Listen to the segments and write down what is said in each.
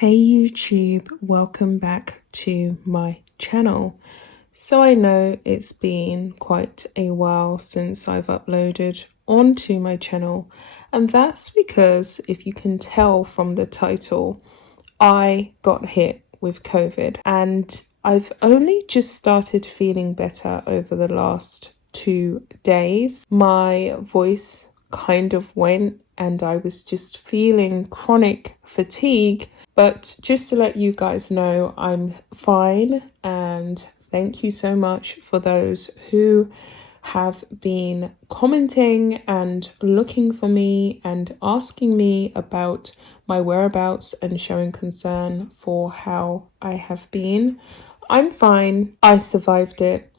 Hey YouTube, welcome back to my channel. So I know it's been quite a while since I've uploaded onto my channel, and that's because, if you can tell from the title, I got hit with COVID and I've only just started feeling better over the last 2 days. My voice kind of went and I was just feeling chronic fatigue. But just to let you guys know, I'm fine, and thank you so much for those who have been commenting and looking for me and asking me about my whereabouts and showing concern for how I have been. I'm fine. I survived it.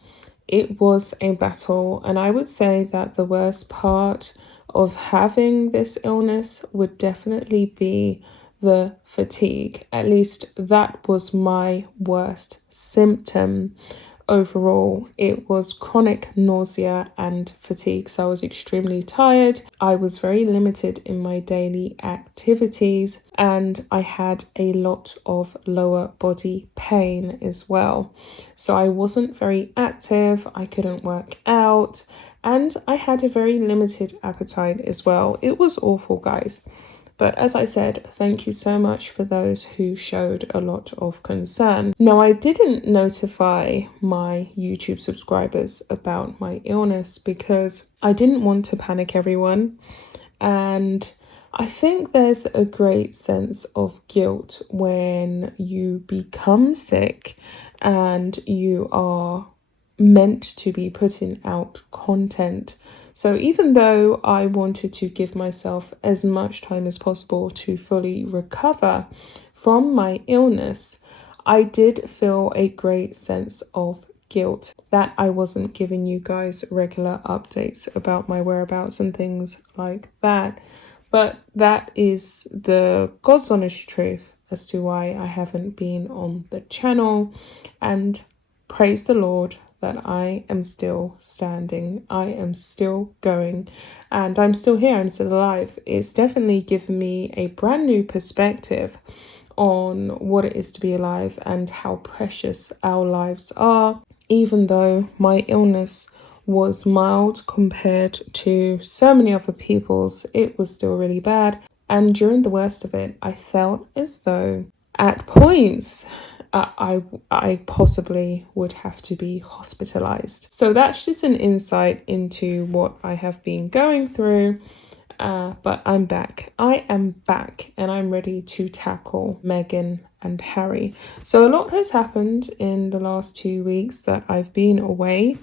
It was a battle, and I would say that the worst part of having this illness would definitely be the fatigue. At least that was my worst symptom. Overall, it was chronic nausea and fatigue. So I was extremely tired. I was very limited in my daily activities, and I had a lot of lower body pain as well. So I wasn't very active. I couldn't work out, and I had a very limited appetite as well. It was awful, guys. But as I said, thank you so much for those who showed a lot of concern. Now, I didn't notify my YouTube subscribers about my illness because I didn't want to panic everyone. And I think there's a great sense of guilt when you become sick and you are meant to be putting out content. So even though I wanted to give myself as much time as possible to fully recover from my illness, I did feel a great sense of guilt that I wasn't giving you guys regular updates about my whereabouts and things like that. But that is the God's honest truth as to why I haven't been on the channel. And praise the Lord that I am still standing, I am still going, and I'm still here, I'm still alive. It's definitely given me a brand new perspective on what it is to be alive and how precious our lives are. Even though my illness was mild compared to so many other people's, it was still really bad. And during the worst of it, I felt as though at points I possibly would have to be hospitalized. So that's just an insight into what I have been going through. But I'm back. I am back, and I'm ready to tackle Meghan and Harry. So a lot has happened in the last 2 weeks that I've been away.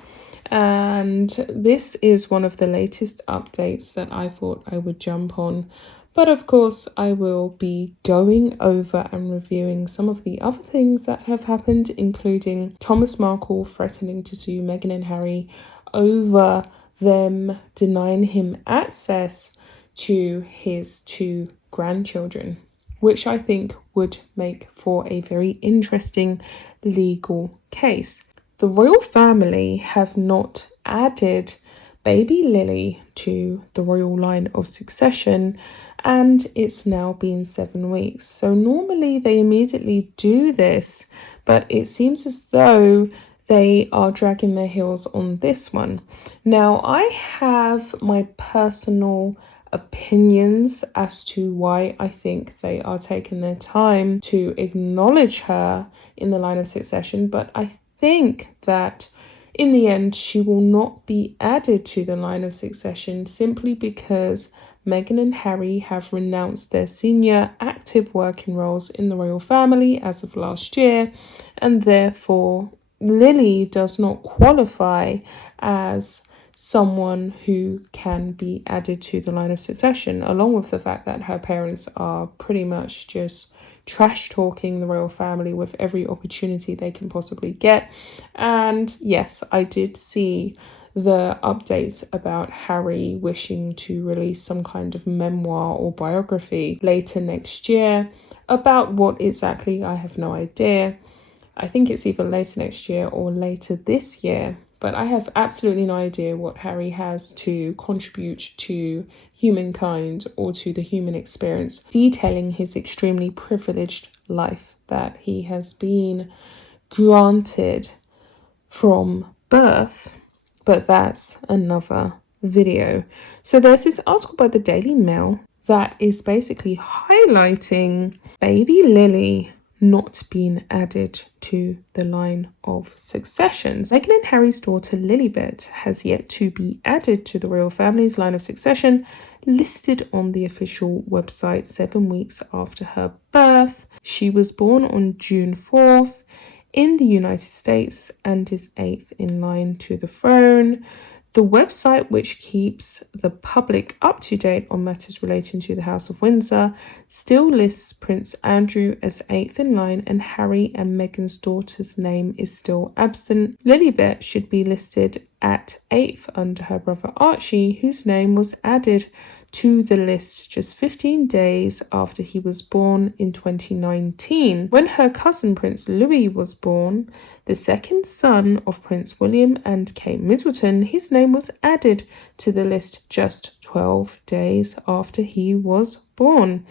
And this is one of the latest updates that I thought I would jump on. But of course, I will be going over and reviewing some of the other things that have happened, including Thomas Markle threatening to sue Meghan and Harry over them denying him access to his 2 grandchildren, which I think would make for a very interesting legal case. The royal family have not added baby Lili to the royal line of succession, and it's now been 7 weeks. So normally they immediately do this, but it seems as though they are dragging their heels on this one. Now, I have my personal opinions as to why I think they are taking their time to acknowledge her in the line of succession, but I think that in the end she will not be added to the line of succession simply because Meghan and Harry have renounced their senior active working roles in the royal family as of last year, and therefore Lili does not qualify as someone who can be added to the line of succession, along with the fact that her parents are pretty much just trash talking the royal family with every opportunity they can possibly get. And yes, I did see the updates about Harry wishing to release some kind of memoir or biography later next year. About what exactly, I have no idea. I think it's either later next year or later this year. But I have absolutely no idea what Harry has to contribute to humankind or to the human experience, detailing his extremely privileged life that he has been granted from birth. But that's another video. So there's this article by the Daily Mail that is basically highlighting baby Lili not being added to the line of succession. Meghan and Harry's daughter Lilibet has yet to be added to the royal family's line of succession, listed on the official website 7 weeks after her birth. She was born on June 4th in the United States and is 8th in line to the throne. The website, which keeps the public up to date on matters relating to the House of Windsor, still lists Prince Andrew as 8th in line, and Harry and Meghan's daughter's name is still absent. Lilibet should be listed at 8th under her brother Archie, whose name was added to the list just 15 days after he was born in 2019. When her cousin Prince Louis was born, the second son of Prince William and Kate Middleton, his name was added to the list just 12 days after he was born.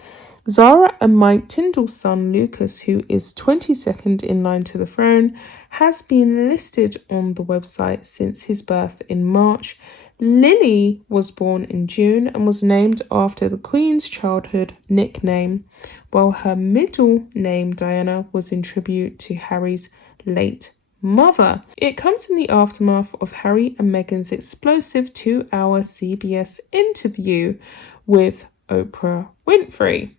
Zara and Mike Tyndall's son Lucas, who is 22nd in line to the throne, has been listed on the website since his birth in March. Lili was born in June and was named after the Queen's childhood nickname, while her middle name, Diana, was in tribute to Harry's late mother. It comes in the aftermath of Harry and Meghan's explosive 2-hour CBS interview with Oprah Winfrey,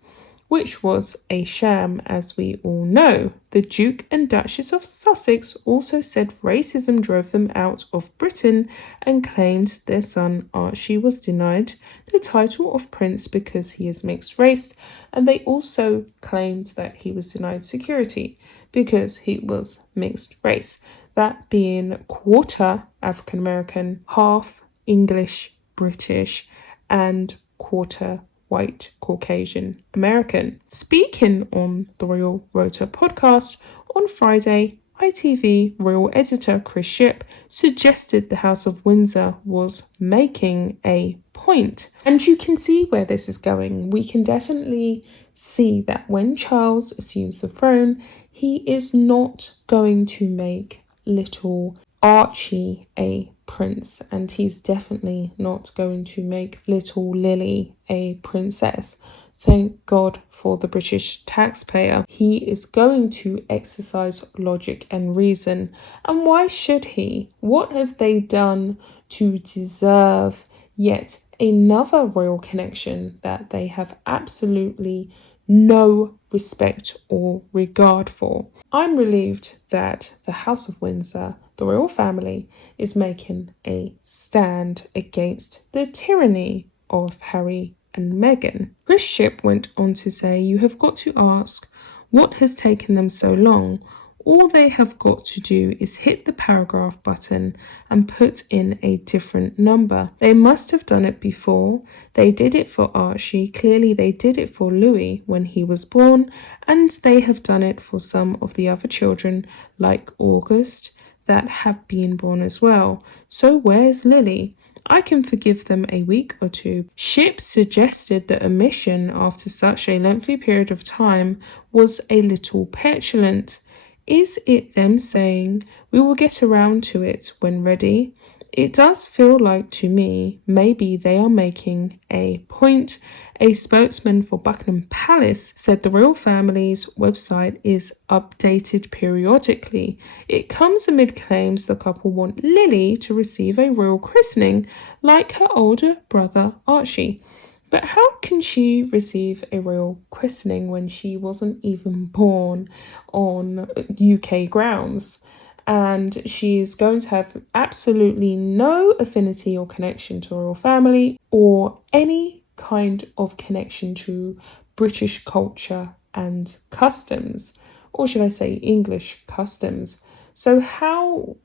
which was a sham, as we all know. The Duke and Duchess of Sussex also said racism drove them out of Britain and claimed their son Archie was denied the title of prince because he is mixed race, and they also claimed that he was denied security because he was mixed race, that being quarter African American, half English British, and quarter white Caucasian American. Speaking on the Royal Rota podcast on Friday, ITV royal editor Chris Shipp suggested the House of Windsor was making a point. And you can see where this is going. We can definitely see that when Charles assumes the throne, he is not going to make little Archie a prince, and he's definitely not going to make little Lili a princess. Thank God for the British taxpayer. He is going to exercise logic and reason. And why should he? What have they done to deserve yet another royal connection that they have absolutely no respect or regard for? I'm relieved that the House of Windsor, the royal family, is making a stand against the tyranny of Harry and Meghan. Chris Shipp went on to say, "You have got to ask, what has taken them so long? All they have got to do is hit the paragraph button and put in a different number. They must have done it before. They did it for Archie. Clearly they did it for Louis when he was born, and they have done it for some of the other children like August that have been born as well. So where's Lili? I can forgive them a week or two." Shipp suggested that omission after such a lengthy period of time was a little petulant. Is it them saying, "We will get around to it when ready"? It does feel like to me maybe they are making a point. A spokesman for Buckingham Palace said the royal family's website is updated periodically. It comes amid claims the couple want Lili to receive a royal christening like her older brother Archie. But how can she receive a royal christening when she wasn't even born on UK grounds? And she's going to have absolutely no affinity or connection to the royal family or any kind of connection to British culture and customs, or should I say English customs. So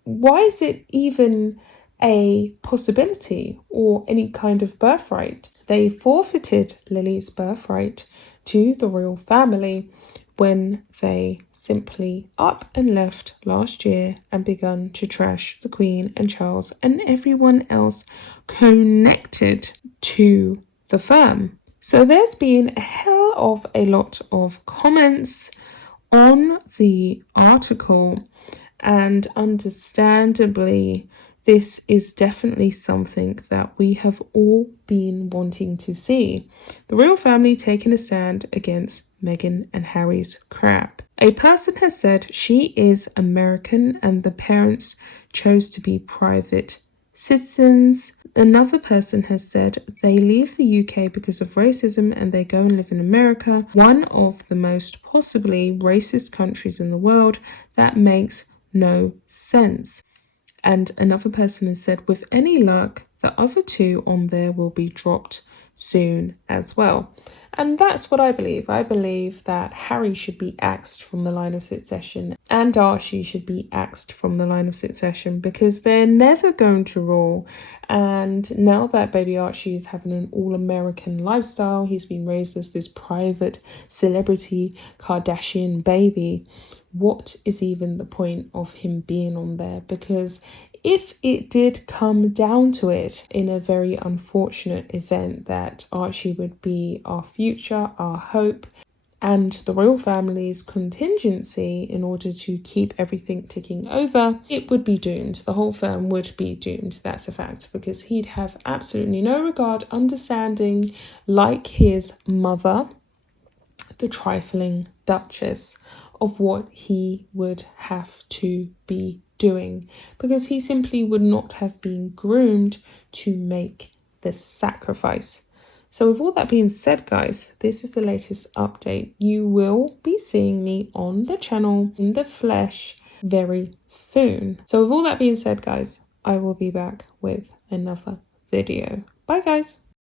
why is it even a possibility or any kind of birthright? They forfeited Lili's birthright to the royal family when they simply up and left last year and begun to trash the Queen and Charles and everyone else connected to the firm. So there's been a hell of a lot of comments on the article, and understandably, this is definitely something that we have all been wanting to see. The royal family taking a stand against Meghan and Harry's crap. A person has said she is American and the parents chose to be private citizens. Another person has said they leave the UK because of racism and they go and live in America, one of the most possibly racist countries in the world. That makes no sense. And another person has said, with any luck, the other two on there will be dropped soon as well. And that's what I believe. I believe that Harry should be axed from the line of succession and Archie should be axed from the line of succession because they're never going to rule. And now that baby Archie is having an all-American lifestyle, he's been raised as this private celebrity Kardashian baby. What is even the point of him being on there? Because if it did come down to it, in a very unfortunate event that Archie would be our future, our hope, and the royal family's contingency in order to keep everything ticking over, it would be doomed. The whole firm would be doomed. That's a fact, because he'd have absolutely no regard, understanding, like his mother, the trifling Duchess, of what he would have to be doing, because he simply would not have been groomed to make this sacrifice. So with all that being said, guys, this is the latest update. You will be seeing me on the channel in the flesh very soon. So with all that being said, guys, I will be back with another video. Bye, guys.